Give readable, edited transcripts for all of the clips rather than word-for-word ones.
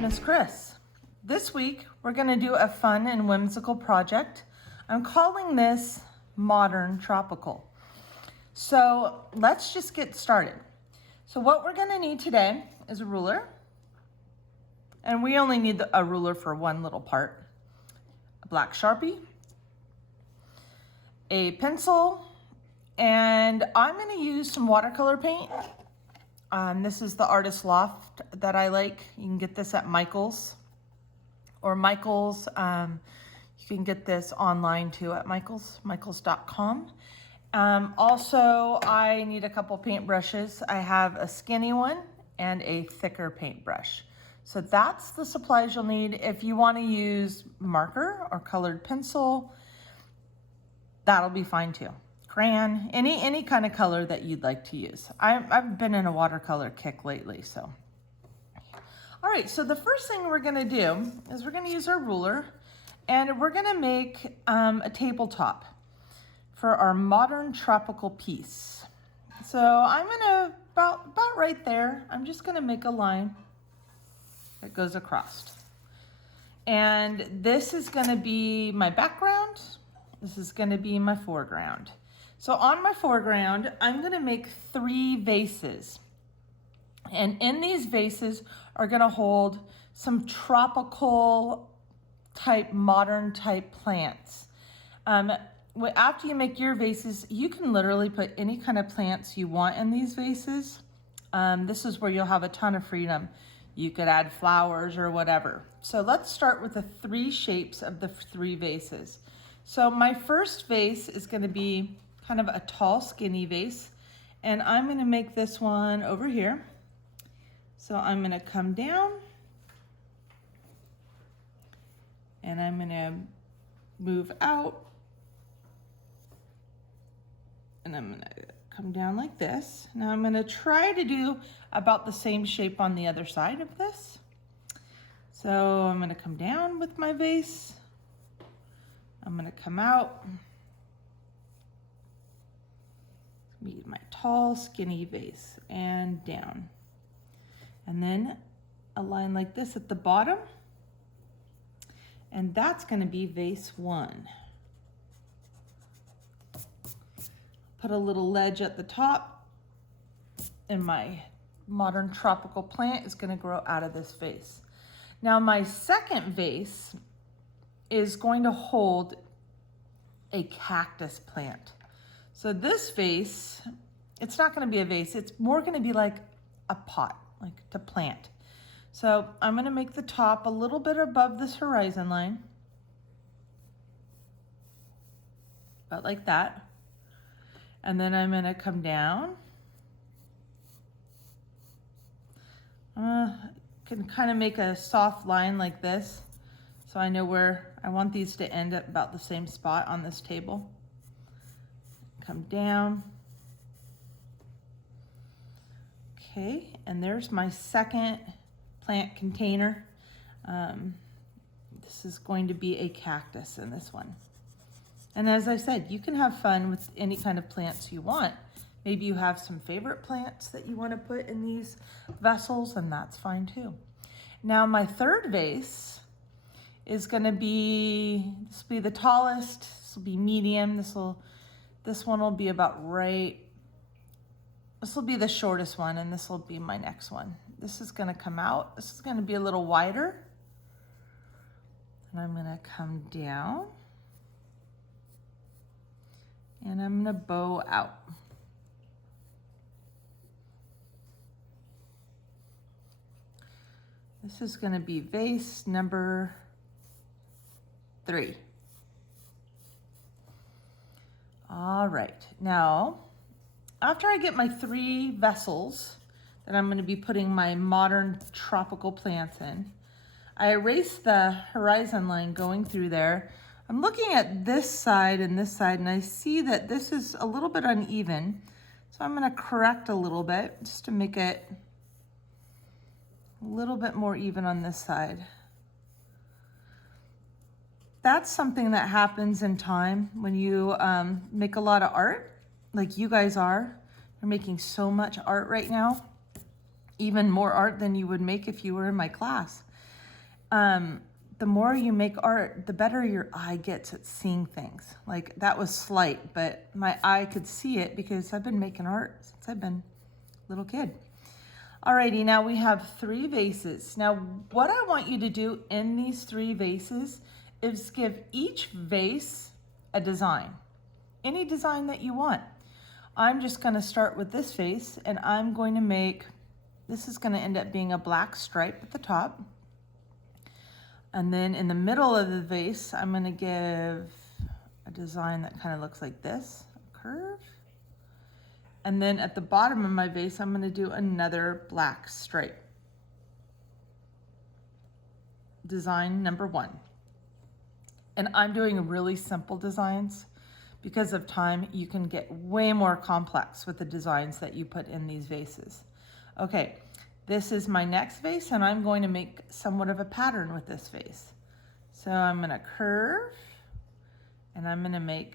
Miss Kris. This week, we're gonna do a fun and whimsical project. I'm calling this Modern Tropical. So let's just get started. So what we're gonna need today is a ruler, and we only need a ruler for one little part, a black Sharpie, a pencil, and I'm gonna use some watercolor paint. This is the Artist Loft that I like. You can get this at Michael's or Michael's. You can get this online too at michaels.com. Also, I need a couple paintbrushes. I have a skinny one and a thicker paintbrush. So that's the supplies you'll need. If you want to use marker or colored pencil, that'll be fine too. Crayon, any kind of color that you'd like to use. I've been in a watercolor kick lately, so. All right, so the first thing we're gonna do is we're gonna use our ruler and we're gonna make a tabletop for our modern tropical piece. So I'm gonna, about right there, I'm just gonna make a line that goes across. And this is gonna be my background. This is gonna be my foreground. So on my foreground, I'm gonna make 3 vases. And in these vases are gonna hold some tropical type, modern type plants. After you make your vases, you can literally put any kind of plants you want in these vases. This is where you'll have a ton of freedom. You could add flowers or whatever. So let's start with the 3 shapes of the 3 vases. So my first vase is gonna be kind of a tall, skinny vase. And I'm gonna make this one over here. So I'm gonna come down and I'm gonna move out and I'm gonna come down like this. Now I'm gonna try to do about the same shape on the other side of this. So I'm gonna come down with my vase. I'm gonna come out. Be my tall, skinny vase and down. And then a line like this at the bottom. And that's gonna be vase 1. Put a little ledge at the top and my modern tropical plant is gonna grow out of this vase. Now my second vase is going to hold a cactus plant. So this vase, it's not gonna be a vase, it's more gonna be like a pot, like to plant. So I'm gonna make the top a little bit above this horizon line, about like that. And then I'm gonna come down. Can kind of make a soft line like this. So I know where I want these to end at about the same spot on this table. Come down. Okay, and there's my second plant container. This is going to be a cactus in this one. And as I said, you can have fun with any kind of plants you want. Maybe you have some favorite plants that you want to put in these vessels, and that's fine too. Now my third vase is going to be, this will be the tallest, this will be medium, this one will be about right. This will be the shortest one, and this will be my next one. This is gonna come out. This is gonna be a little wider. And I'm gonna come down. And I'm gonna bow out. This is gonna be vase number 3. All right, now, after I get my 3 vessels that I'm gonna be putting my modern tropical plants in, I erase the horizon line going through there. I'm looking at this side and I see that this is a little bit uneven. So I'm gonna correct a little bit just to make it a little bit more even on this side. That's something that happens in time when you make a lot of art, like you guys are. You're making so much art right now, even more art than you would make if you were in my class. the more you make art, the better your eye gets at seeing things. Like that was slight, but my eye could see it because I've been making art since I've been a little kid. Alrighty, now we have 3 vases. Now what I want you to do in these 3 vases is give each vase a design. Any design that you want. I'm just gonna start with this vase and I'm going to make, this is gonna end up being a black stripe at the top. And then in the middle of the vase, I'm gonna give a design that kind of looks like this, a curve. And then at the bottom of my vase, I'm gonna do another black stripe. Design number 1. And I'm doing really simple designs. Because of time, you can get way more complex with the designs that you put in these vases. Okay, this is my next vase and I'm going to make somewhat of a pattern with this vase. So I'm gonna curve and I'm gonna make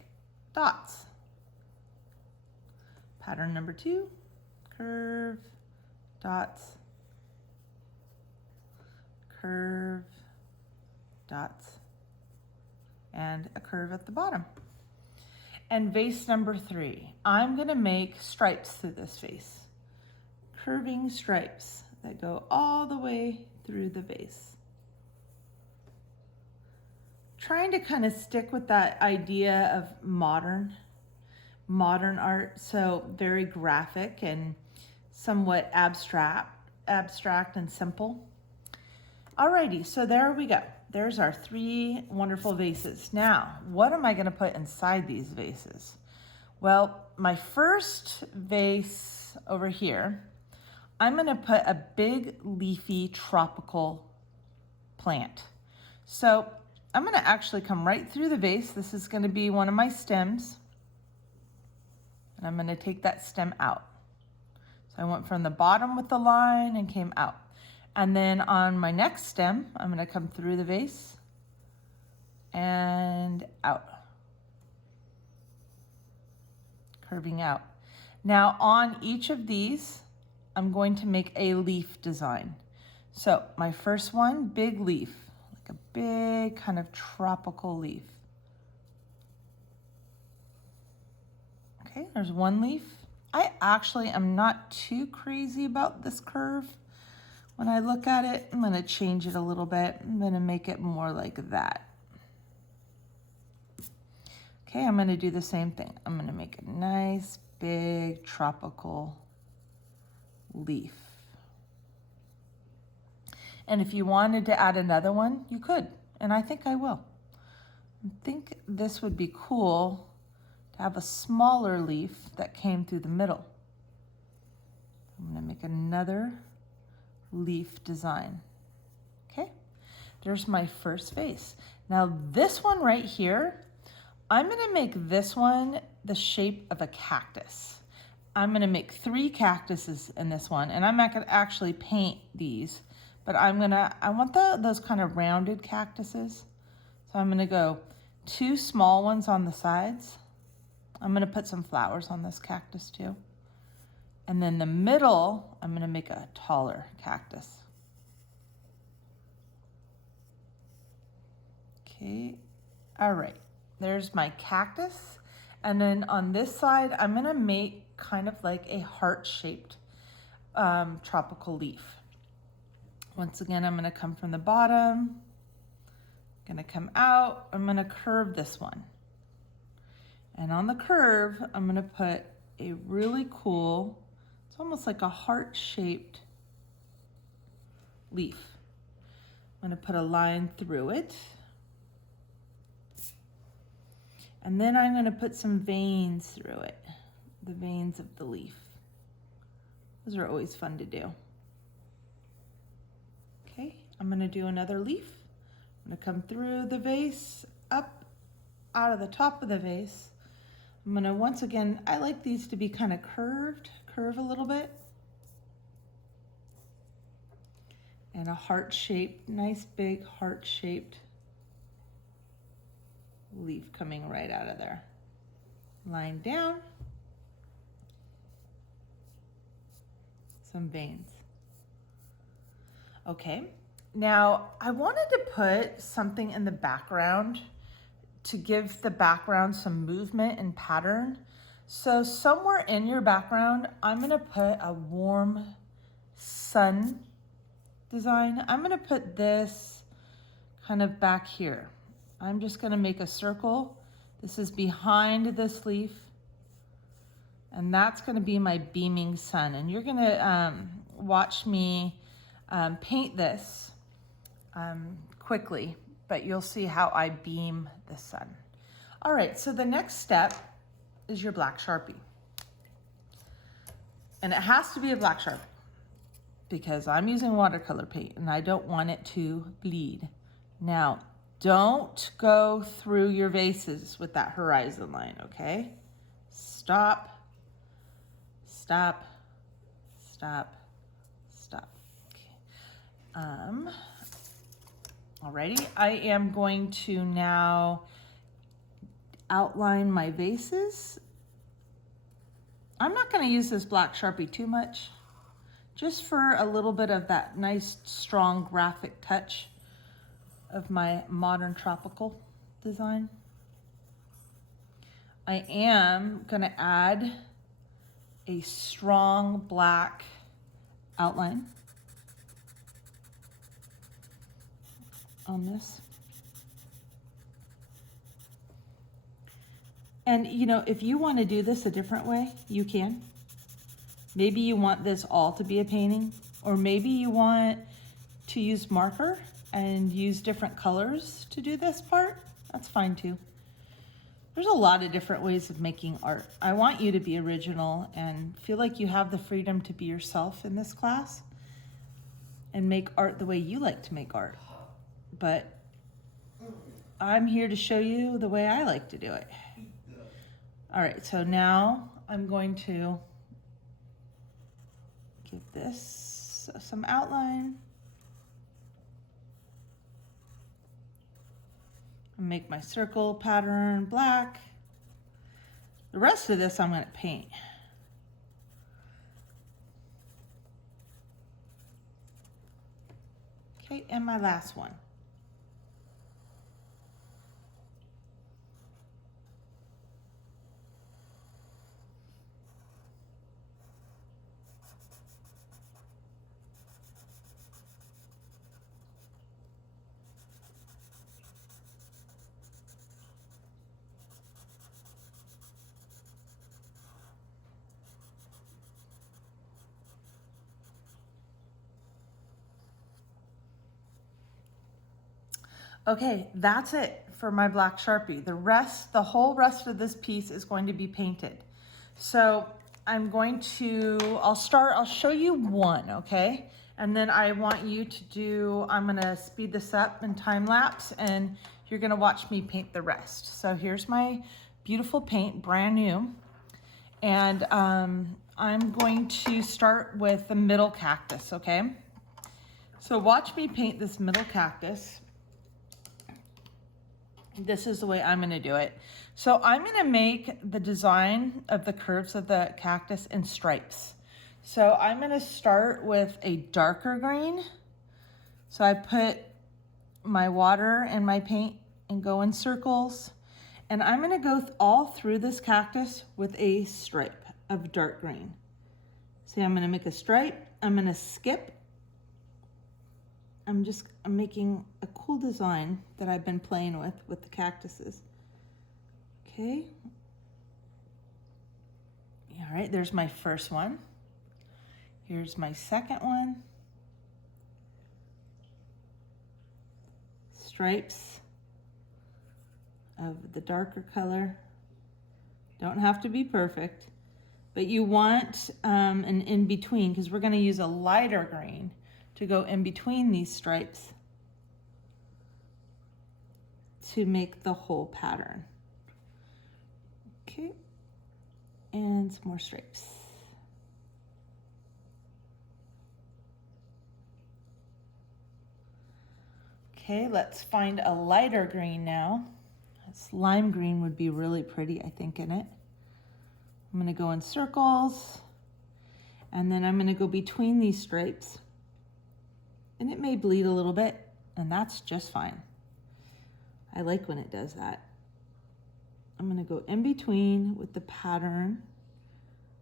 dots. Pattern number 2, curve, dots, curve, dots, and a curve at the bottom. And vase number 3, I'm gonna make stripes through this vase. Curving stripes that go all the way through the vase. Trying to kind of stick with that idea of modern art, so very graphic and somewhat abstract and simple. Alrighty, so there we go. There's our 3 wonderful vases. Now, what am I gonna put inside these vases? Well, my first vase over here, I'm gonna put a big leafy tropical plant. So I'm gonna actually come right through the vase. This is gonna be one of my stems. And I'm gonna take that stem out. So I went from the bottom with the line and came out. And then on my next stem, I'm gonna come through the vase and out. Curving out. Now on each of these, I'm going to make a leaf design. So my first one, big leaf, like a big kind of tropical leaf. Okay, there's one leaf. I actually am not too crazy about this curve. When I look at it, I'm gonna change it a little bit. I'm gonna make it more like that. Okay, I'm gonna do the same thing. I'm gonna make a nice, big, tropical leaf. And if you wanted to add another one, you could, and I think I will. I think this would be cool to have a smaller leaf that came through the middle. I'm gonna make another leaf design. Okay, there's my first vase. Now this one right here, I'm gonna make this one the shape of a cactus. I'm gonna make 3 cactuses in this one, and I'm not gonna actually paint these, but I want those kind of rounded cactuses. So I'm gonna go 2 small ones on the sides. I'm gonna put some flowers on this cactus too. And then the middle, I'm gonna make a taller cactus. Okay, all right, there's my cactus. And then on this side, I'm gonna make kind of like a heart-shaped tropical leaf. Once again, I'm gonna come from the bottom, gonna come out, I'm gonna curve this one. And on the curve, I'm gonna put a really cool, it's almost like a heart-shaped leaf. I'm gonna put a line through it. And then I'm gonna put some veins through it, the veins of the leaf. Those are always fun to do. Okay, I'm gonna do another leaf. I'm gonna come through the vase, up out of the top of the vase. I'm gonna, once again, I like these to be kind of curve a little bit. And a heart-shaped, nice big heart-shaped leaf coming right out of there. Line down. Some veins. Okay, Now, I wanted to put something in the background to give the background some movement and pattern. So somewhere in your background, I'm gonna put a warm sun design. I'm gonna put this kind of back here. I'm just gonna make a circle. This is behind this leaf, and that's gonna be my beaming sun. And you're gonna watch me paint this quickly, but you'll see how I beam the sun. All right, so the next step is your black Sharpie. And it has to be a black Sharpie because I'm using watercolor paint and I don't want it to bleed. Now, don't go through your vases with that horizon line, okay? Stop, stop, stop, stop. Okay. Alrighty, I am going to now outline my vases. I'm not going to use this black Sharpie too much, just for a little bit of that nice, strong graphic touch of my modern tropical design. I am going to add a strong black outline on this. And you know, if you want to do this a different way, you can. Maybe you want this all to be a painting, or maybe you want to use marker and use different colors to do this part. That's fine too. There's a lot of different ways of making art. I want you to be original and feel like you have the freedom to be yourself in this class and make art the way you like to make art. But I'm here to show you the way I like to do it. All right, so now I'm going to give this some outline. Make my circle pattern black. The rest of this I'm going to paint. Okay, and my last one. Okay, that's it for my black Sharpie. The whole rest of this piece is going to be painted. So I'm going to, I'll show you one, okay? And then I want you to do, I'm gonna speed this up in time lapse and you're gonna watch me paint the rest. So here's my beautiful paint, brand new. And I'm going to start with the middle cactus, okay? So watch me paint this middle cactus. This is the way I'm gonna do it. So I'm gonna make the design of the curves of the cactus in stripes. So I'm gonna start with a darker green. So I put my water and my paint and go in circles. And I'm gonna go all through this cactus with a stripe of dark green. See, I'm gonna make a stripe, I'm gonna skip. I'm making a cool design that I've been playing with the cactuses. Okay. All right, there's my first one. Here's my second one. Stripes of the darker color. Don't have to be perfect, but you want an in-between because we're gonna use a lighter green to go in between these stripes to make the whole pattern. Okay, and some more stripes. Okay, let's find a lighter green now. This lime green would be really pretty, I think, in it. I'm gonna go in circles, and then I'm gonna go between these stripes. And it may bleed a little bit, and that's just fine. I like when it does that. I'm gonna go in between with the pattern,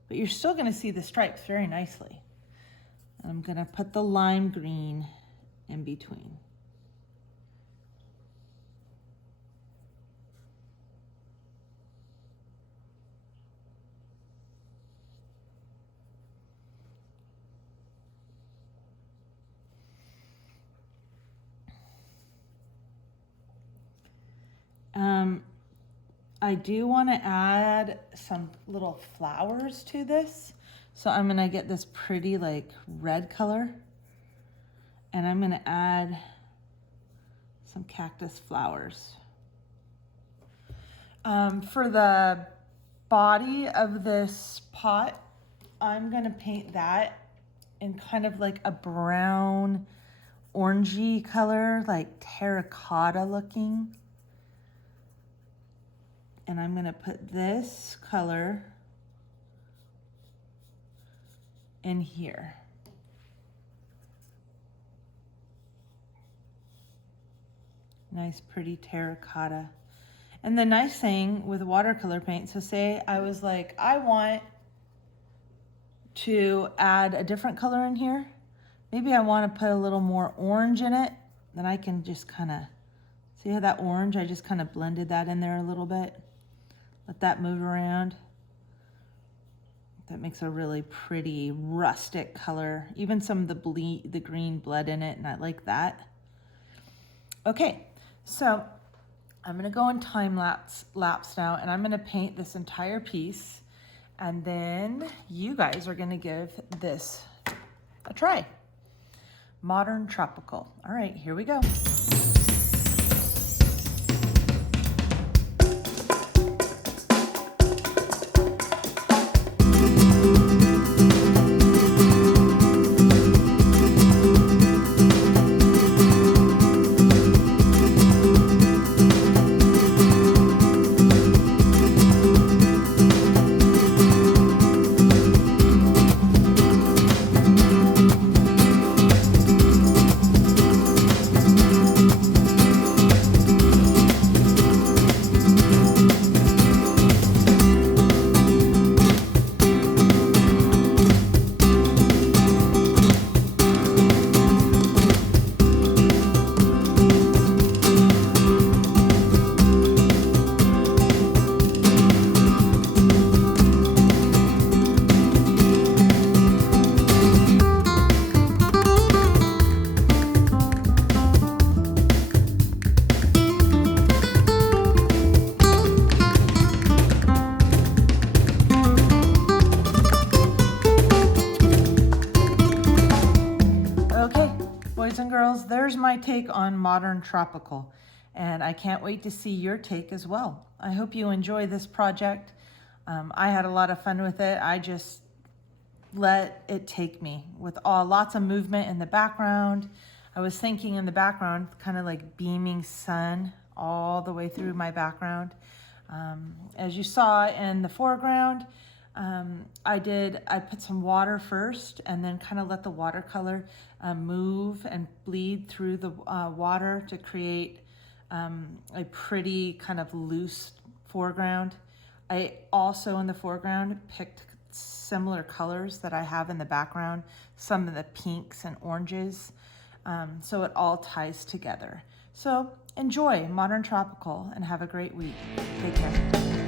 but you're still gonna see the stripes very nicely. And I'm gonna put the lime green in between. I do want to add some little flowers to this. So I'm going to get this pretty like red color, and I'm going to add some cactus flowers. For the body of this pot, I'm going to paint that in kind of like a brown, orangey color, like terracotta looking. And I'm going to put this color in here. Nice, pretty terracotta. And the nice thing with watercolor paint, so say I was like, I want to add a different color in here. Maybe I want to put a little more orange in it. Then I can just kind of, see how that orange, I just kind of blended that in there a little bit. Let that move around. That makes a really pretty rustic color. Even some of the green bled in it, and I like that. Okay, so I'm gonna go in time lapse now, and I'm gonna paint this entire piece, and then you guys are gonna give this a try. Modern Tropical. All right, here we go. Boys and girls, there's my take on Modern Tropical, and I can't wait to see your take as well. I hope you enjoy this project. I had a lot of fun with it. I just let it take me with lots of movement in the background. I was thinking in the background, kind of like beaming sun all the way through my background. As you saw in the foreground, I put some water first and then kind of let the watercolor move and bleed through the water to create a pretty kind of loose foreground. I also in the foreground picked similar colors that I have in the background, some of the pinks and oranges, so it all ties together. So enjoy Modern Tropical and have a great week. Take care.